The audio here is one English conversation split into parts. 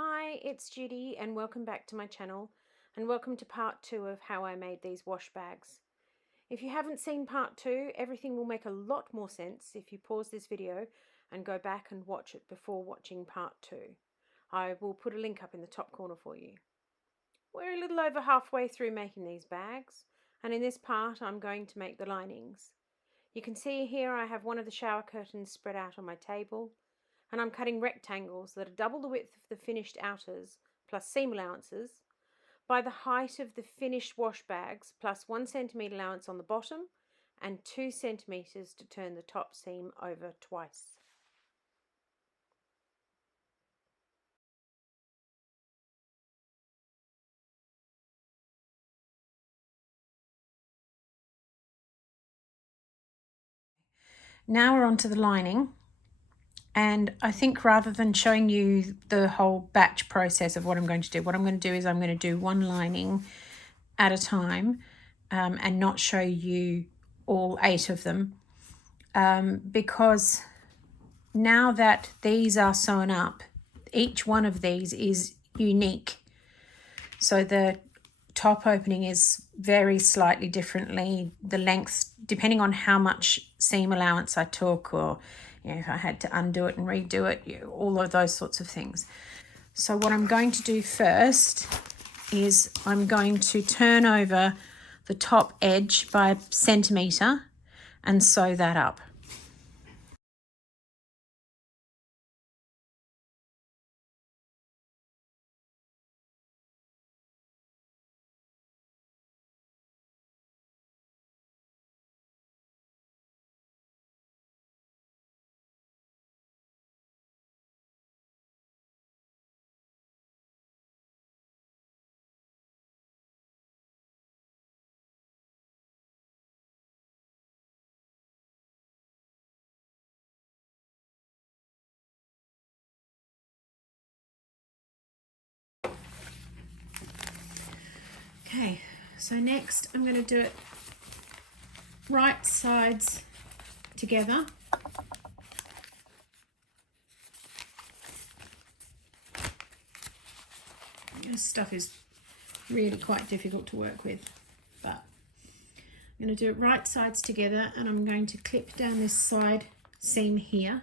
Hi, it's Judy and welcome back to my channel and welcome to part 2 of how I made these wash bags. If you haven't seen part 2, everything will make a lot more sense if you pause this video and go back and watch it before watching part 2. I will put a link up in the top corner for you. We're a little over halfway through making these bags, and in this part I'm going to make the linings. You can see here I have one of the shower curtains spread out on my table, and I'm cutting rectangles that are double the width of the finished outers plus seam allowances by the height of the finished wash bags plus 1 centimetre allowance on the bottom and 2 centimetres to turn the top seam over twice. Now we're on to the lining, and I think rather than showing you the whole batch process of what I'm going to do, is I'm going to do one lining at a time and not show you all 8 of them because now that these are sewn up, each one of these is unique. So the top opening is very slightly differently. The lengths, depending on how much seam allowance I took, or if I had to undo it and redo it, all of those sorts of things. So what I'm going to do first is I'm going to turn over the top edge by 1 centimetre and sew that up. Okay, so next I'm going to do it right sides together. This stuff is really quite difficult to work with, but I'm going to do it right sides together, and I'm going to clip down this side seam here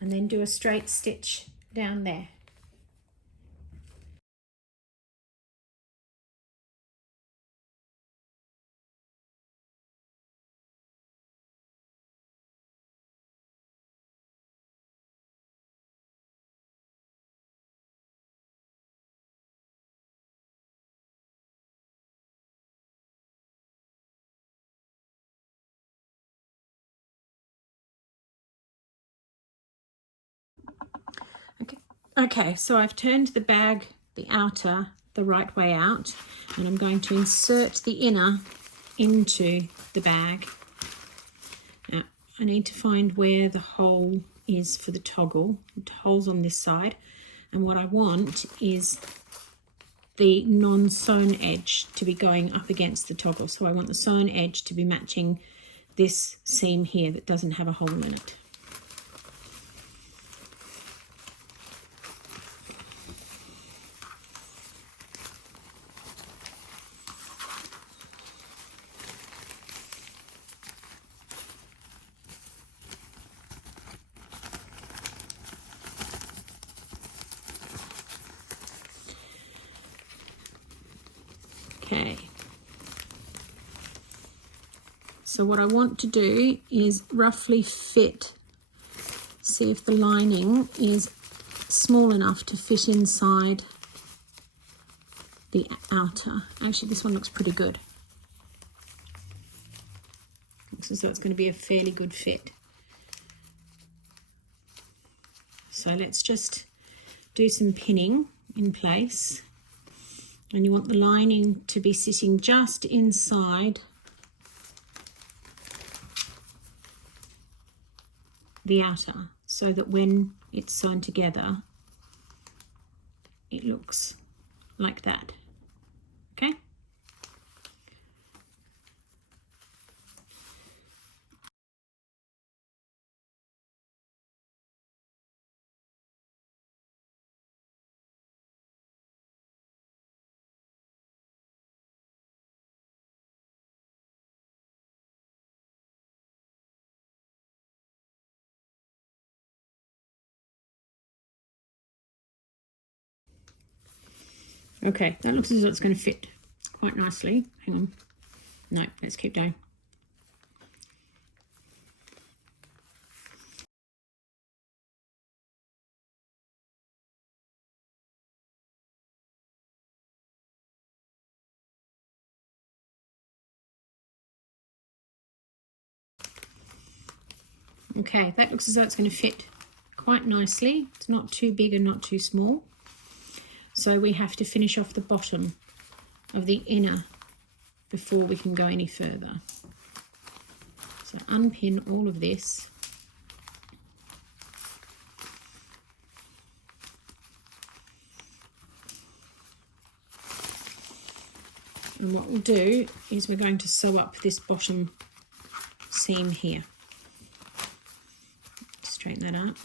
and then do a straight stitch down there. Okay, so I've turned the bag, the outer, the right way out, and I'm going to insert the inner into the bag. Now, I need to find where the hole is for the toggle. The hole's on this side, and what I want is the non-sewn edge to be going up against the toggle. So I want the sewn edge to be matching this seam here that doesn't have a hole in it. Okay, so what I want to do is roughly fit, see if the lining is small enough to fit inside the outer. Actually, this one looks pretty good. Looks as though it's going to be a fairly good fit. So let's just do some pinning in place. And you want the lining to be sitting just inside the outer, so that when it's sewn together, it looks like that. Okay? Okay, that looks as though it's going to fit quite nicely. Hang on. No, let's keep going. Okay, that looks as though it's going to fit quite nicely. It's not too big and not too small. So we have to finish off the bottom of the inner before we can go any further. So unpin all of this. And what we'll do is we're going to sew up this bottom seam here. Straighten that up.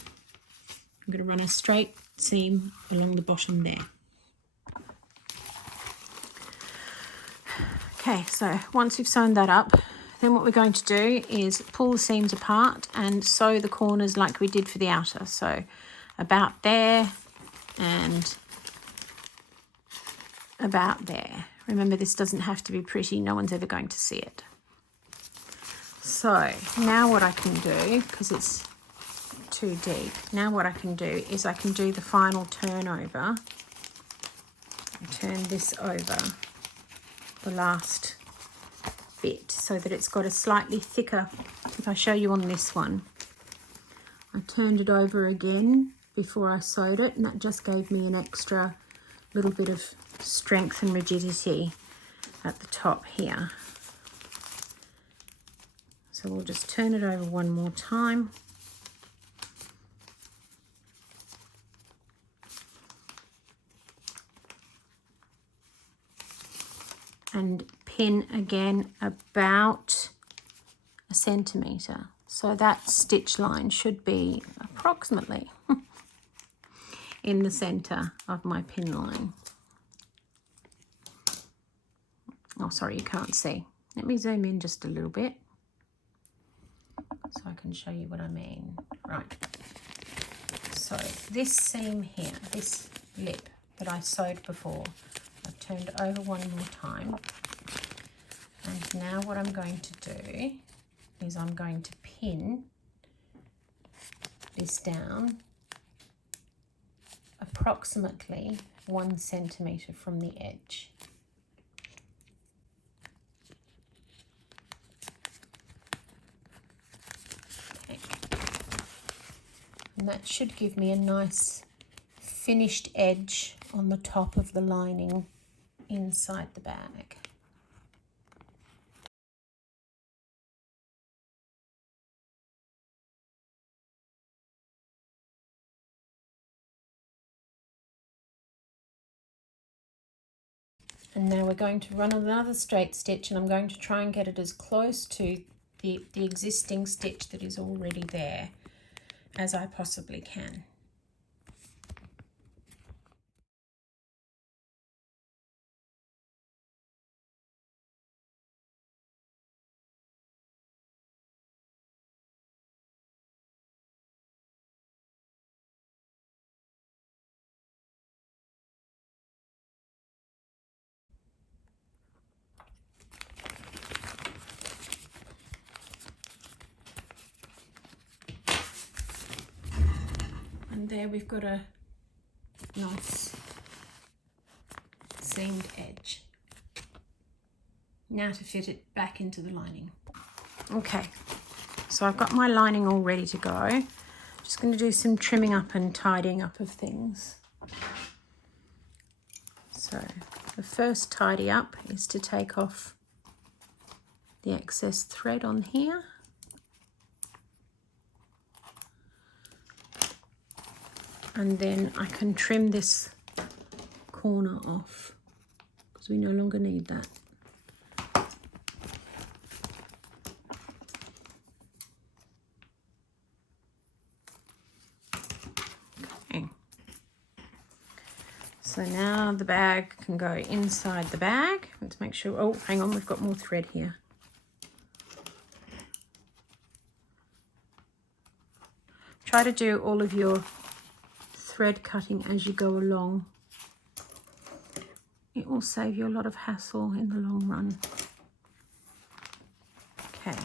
I'm going to run a straight seam along the bottom there. Okay, so once we've sewn that up, then what we're going to do is pull the seams apart and sew the corners like we did for the outer. So about there and about there. Remember, this doesn't have to be pretty. No one's ever going to see it. So now what I can do, because it's too deep, now what I can do is I can do the final turn over. Turn this over the last bit so that it's got a slightly thicker. If I show you on this one, I turned it over again before I sewed it, and that just gave me an extra little bit of strength and rigidity at the top here. So we'll just turn it over one more time. And pin again about 1 centimetre. So that stitch line should be approximately in the centre of my pin line. Oh, sorry, you can't see. Let me zoom in just a little bit so I can show you what I mean. Right. So this seam here, this lip that I sewed before, I've turned over one more time. And now what I'm going to do is I'm going to pin this down approximately 1 centimetre from the edge. Okay. And that should give me a nice finished edge on the top of the lining inside the bag. And now we're going to run another straight stitch, and I'm going to try and get it as close to the existing stitch that is already there as I possibly can. And there we've got a nice seamed edge. Now to fit it back into the lining. Okay, so I've got my lining all ready to go. Just going to do some trimming up and tidying up of things. So the first tidy up is to take off the excess thread on here. And then I can trim this corner off because we no longer need that. Okay. So now the bag can go inside the bag. Let's make sure, oh, hang on, we've got more thread here. Try to do all of your thread cutting as you go along. it will save you a lot of hassle in the long run. Okay.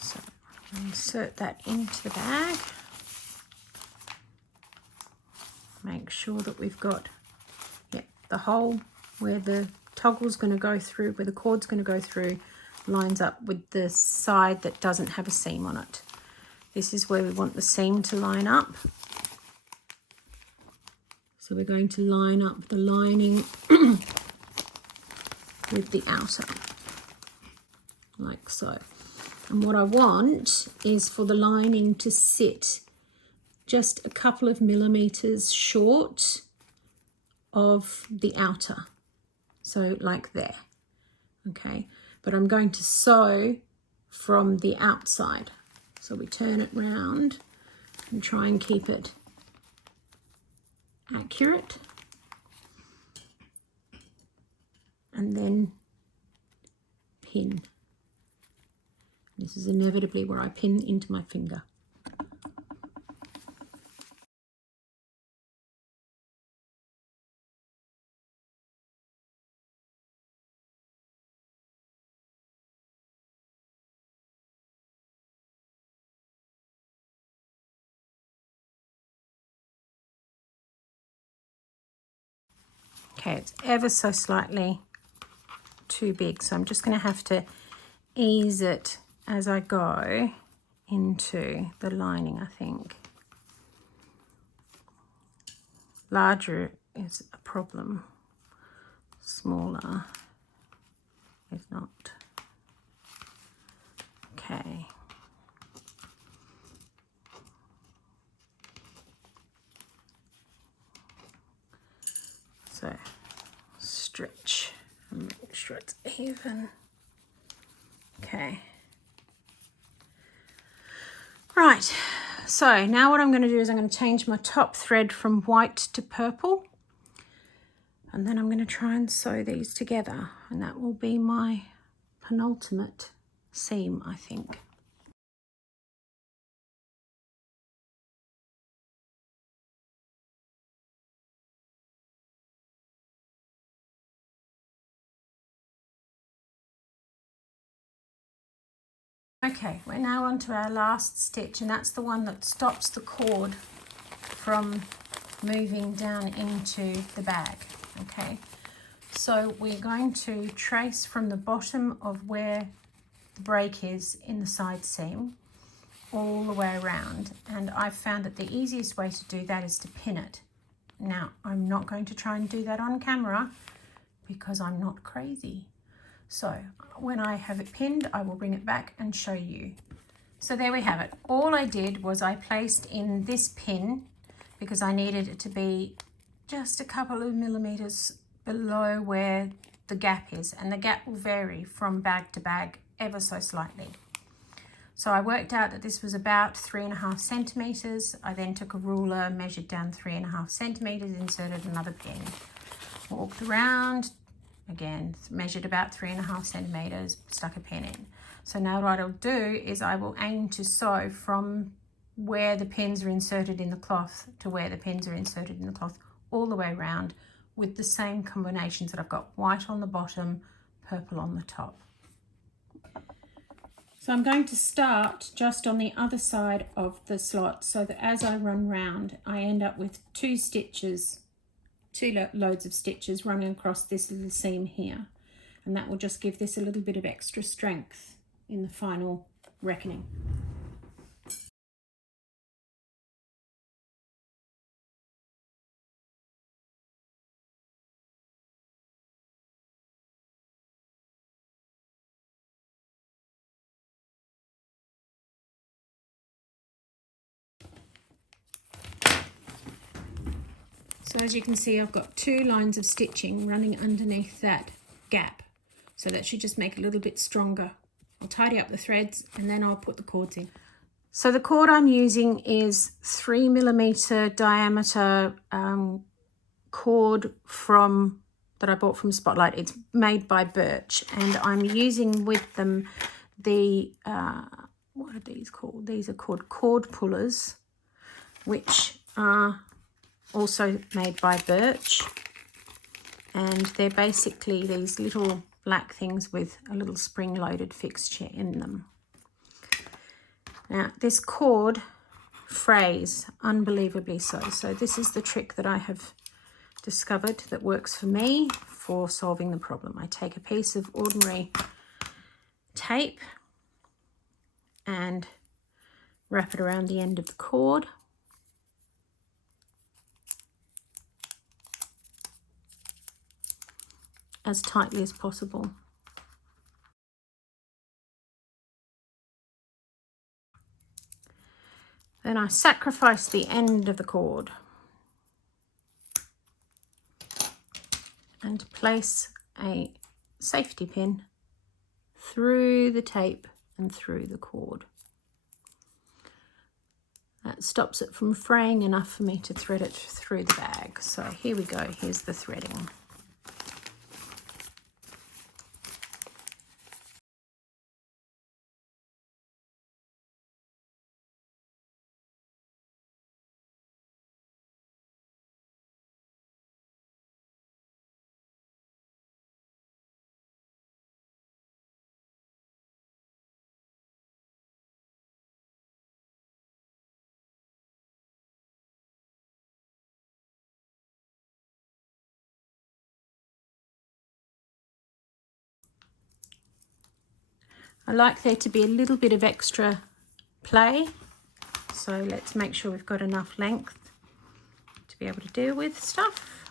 So insert that into the bag. Make sure that we've got the hole where the toggle's going to go through, where the cord's going to go through, lines up with the side that doesn't have a seam on it. This is where we want the seam to line up. So we're going to line up the lining with the outer, like so. And what I want is for the lining to sit just a couple of millimeters short of the outer. So like there, okay? But I'm going to sew from the outside. So we turn it round and try and keep it accurate. And then pin. This is inevitably where I pin into my finger. Okay, it's ever so slightly too big, so I'm just going to have to ease it as I go into the lining, I think. Larger is a problem, smaller is not. Okay. So stretch and make sure it's even. Okay. Right, so now what I'm going to do is I'm going to change my top thread from white to purple, and then I'm going to try and sew these together, and that will be my penultimate seam, I think. Okay, we're now on to our last stitch, and that's the one that stops the cord from moving down into the bag. Okay, so we're going to trace from the bottom of where the break is in the side seam all the way around, and I've found that the easiest way to do that is to pin it. Now, I'm not going to try and do that on camera because I'm not crazy. So when I have it pinned, I will bring it back and show you. So there we have it. All I did was I placed in this pin because I needed it to be just a couple of millimeters below where the gap is, and the gap will vary from bag to bag ever so slightly. So I worked out that this was about 3.5 centimeters. I then took a ruler, measured down 3.5 centimeters, inserted another pin, walked around, again, measured about 3.5 centimeters, stuck a pin in. So now what I'll do is I will aim to sew from where the pins are inserted in the cloth to where the pins are inserted in the cloth all the way around with the same combinations that I've got: white on the bottom, purple on the top. So I'm going to start just on the other side of the slot so that as I run round, I end up with two loads of stitches running across this little seam here, and that will just give this a little bit of extra strength in the final reckoning. So as you can see, I've got 2 lines of stitching running underneath that gap, so that should just make it a little bit stronger. I'll tidy up the threads and then I'll put the cords in. So the cord I'm using is 3mm diameter cord that I bought from Spotlight. It's made by Birch, and I'm using with them the what are these called? These are called cord pullers, which are also made by Birch, and they're basically these little black things with a little spring-loaded fixture in them. Now, this cord frays unbelievably so. So this is the trick that I have discovered that works for me for solving the problem. I take a piece of ordinary tape and wrap it around the end of the cord. As tightly as possible. Then I sacrifice the end of the cord and place a safety pin through the tape and through the cord. That stops it from fraying enough for me to thread it through the bag. So here we go, here's the threading. I like there to be a little bit of extra play, so let's make sure we've got enough length to be able to deal with stuff.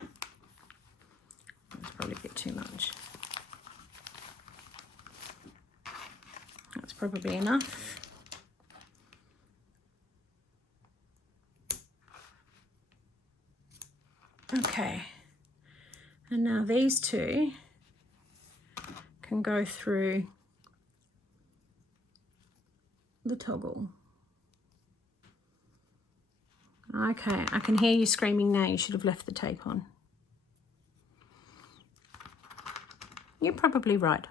That's probably a bit too much. That's probably enough. Okay, and now these two can go through the toggle. Okay, I can hear you screaming now, you should have left the tape on. You're probably right.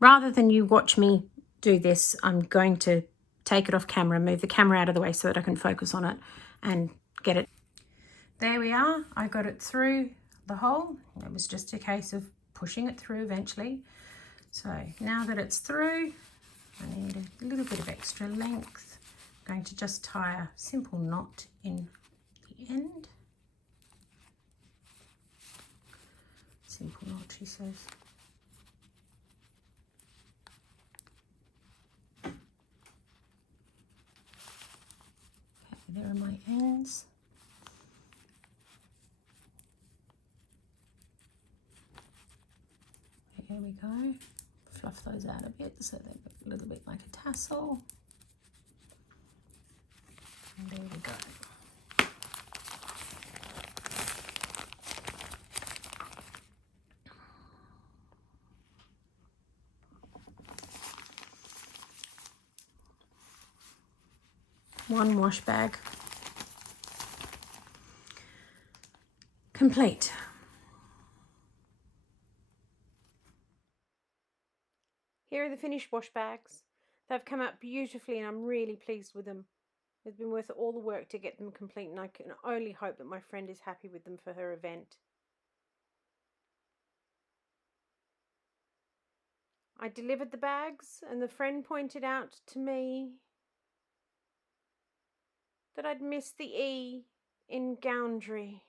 Rather than you watch me do this, I'm going to take it off camera, move the camera out of the way so that I can focus on it and get it. There we are, I got it through the hole. It was just a case of pushing it through eventually. So now that it's through, I need a little bit of extra length. I'm going to just tie a simple knot in the end. Simple knot, she says. Okay, there are my ends. There we go. Fluff those out a bit so they look a little bit like a tassel. And there we go. One wash bag complete. Here are the finished wash bags. They've come out beautifully and I'm really pleased with them. It's been worth all the work to get them complete, and I can only hope that my friend is happy with them for her event. I delivered the bags and the friend pointed out to me that I'd missed the E in Goundry.